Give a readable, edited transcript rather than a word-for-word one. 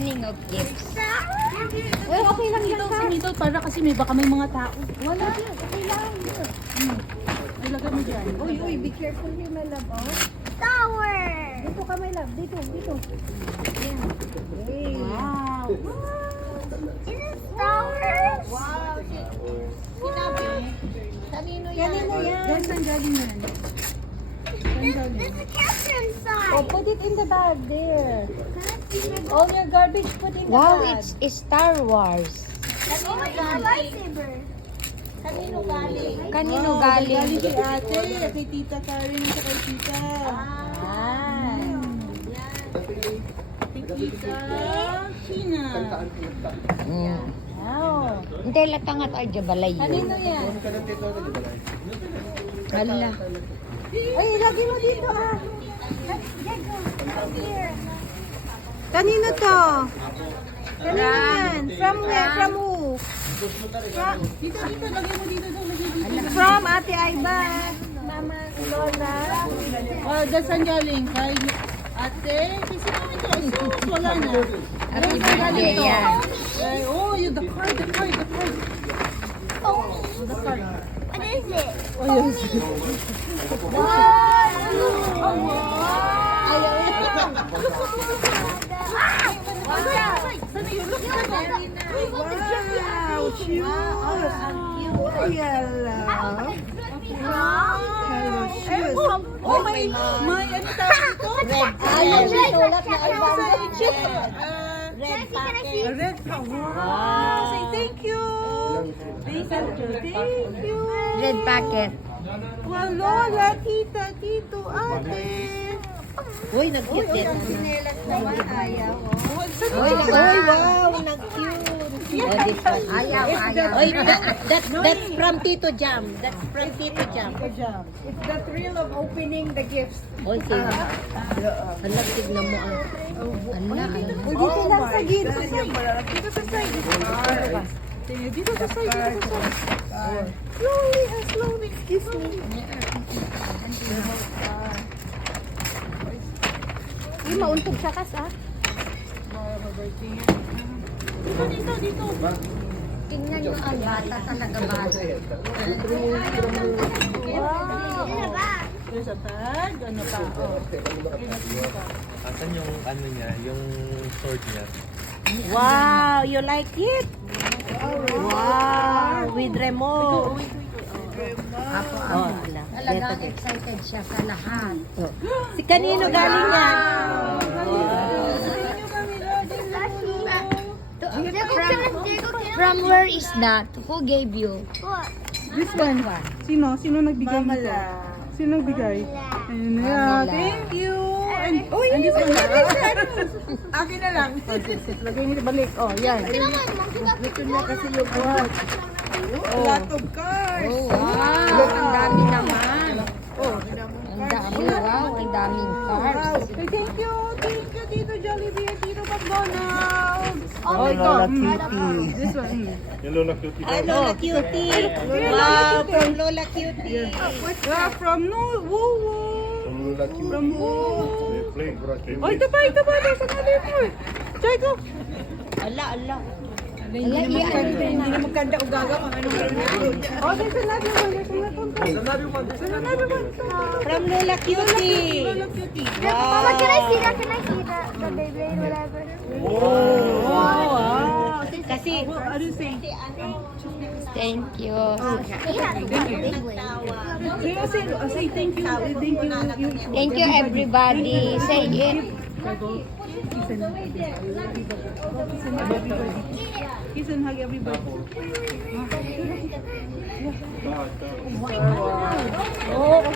opening of gifts. Well, okay lang yan ka. Dito, para kasi baka may mga tao. Wala yan. Okay lang. Ilagay mo dyan. Uy, be careful here, my love. Oh. Tower! Dito ka, my love. Dito. Yan. Hey. Wow. Is it towers? Wow. Sinabi. Kanino yan? Kanino yan? Yan, saan galing yan? There's a camera inside. Oh, put it in the bag there. Can I see my All your garbage, put in the Wow, bag. it's Star Wars. Oh, it's a lightsaber. Kanino galing? Kanino Galing galing? kay ate, kay tita Karen, at kay tita. Ah. Kay tita Sheena. Mm. Wow. Hindi, latangat ay jabalay Kanino yun. yan? Hala. Ay, lagi mo dito ah. Here. Kanino to? Kanino yan? From where? From who? Dito, lagay mo dito. From Ate Aiba. Mama Lola. Oh, saan galing? Kay ate? Kasi naman ito. Wala na. Happy Saan galing birthday to? yan. Oh, yung the card. Oh, The card. what is it? Oh, yes. Wow, shoes. Hello, shoes. Oh, may ano tawag ito? Red Ayun, pen. sulat na album. Can I see? Red ka. Wow. Say thank you. Thank you. Red packet. Well, Lola, tita, tito, ate. Uy, nag-cute yan. Ayaw. Uy, wow, nag-cute. Oh, this one. Ayaw. Oy, that's from Tito Jam. That's from Tito Jam. It's the thrill of opening the gifts. Oy, sige. Alam, tignan mo ah. Ala. Uy, dito lang sa gito. Dito sa side. Slowly. Excuse me. Uy, mauntog siya kas ah. Dito. Tingnan nyo ang bata talaga bata. There's a tag. Ano pa? Oh. Asan yung ano niya, yung sword niya? Wow, you like it? Wow, with remote. Apo, Oh, apo. ala. Talagang excited siya sa lahat. Si kanino galing yan? From where is that? Who gave you? What? This one. Sino? Sino nagbigay nito? Sino nagbigay? Ayun na. Mama lang. Thank you. And this one. Akin na lang. Lagay nito balik. Oh, yan. Ito na kasi yung Lot of cards. Oh, wow. Ang dami naman. Ang dami. Wow, ang daming cards. Hey, thank you, Tito Jollibee, Tito McDonald's. Oh, ito. This one. Yung Lola Cutie Ay, Lola Cutie. Wow, from Lola Cutie. Yeah, from no, woo. Lola Cutie. From woo. Play. Oh, ito pa. Sa nalit mo. Try ko. Ala. Ala, iyan. hindi na magkanda o gaga kung anong Oh, there's another one. From Lola Cutie. Lola Cutie. Mama, can I see that? Can I see that? The Beyblade, whatever. Wow. Kasi, Ano you say? Thank you. Yeah, Beyblade. Say thank you. Thank you. Thank you, everybody. Say it. Kiss and hug everybody. oh,